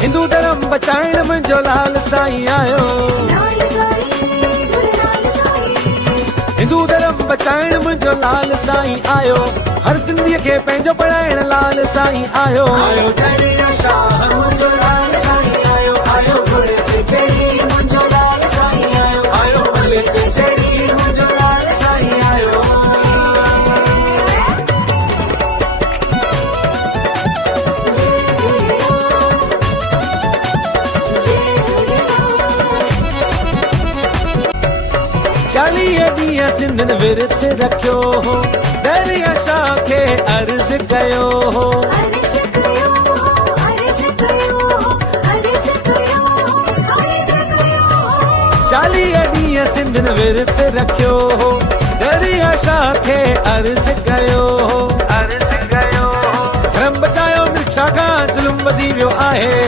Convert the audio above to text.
हिंदू धर्म बचाइण मुंहिंजो लाल साईं आयो। हिंदू धर्म बचाइण मुंहिंजो लाल साईं आयो। हर सिंधीअ खे पंहिंजो बणाइण लाल साईं आयो। आयो दरिया शाह मुंहिंजो लाल साईं आयो। आयो घोड़े ते चढ़ी मुंहिंजो लाल साईं आयो। आयो भले ते चढ़ी मुंहिंजो लाल साईं आयो। चालीह ॾींहं सिंधियुनि विर्त रखियो हो। दरिया शाह खे अर्ज़ कयो हो। चालीह ॾींहं सिंधियुनि विर्त रखियो हो। दरिया शाह खे अर्ज़ कयो हो। धर्म बचायो, मिर्चा खां ज़ुल्म वधी वियो आहे।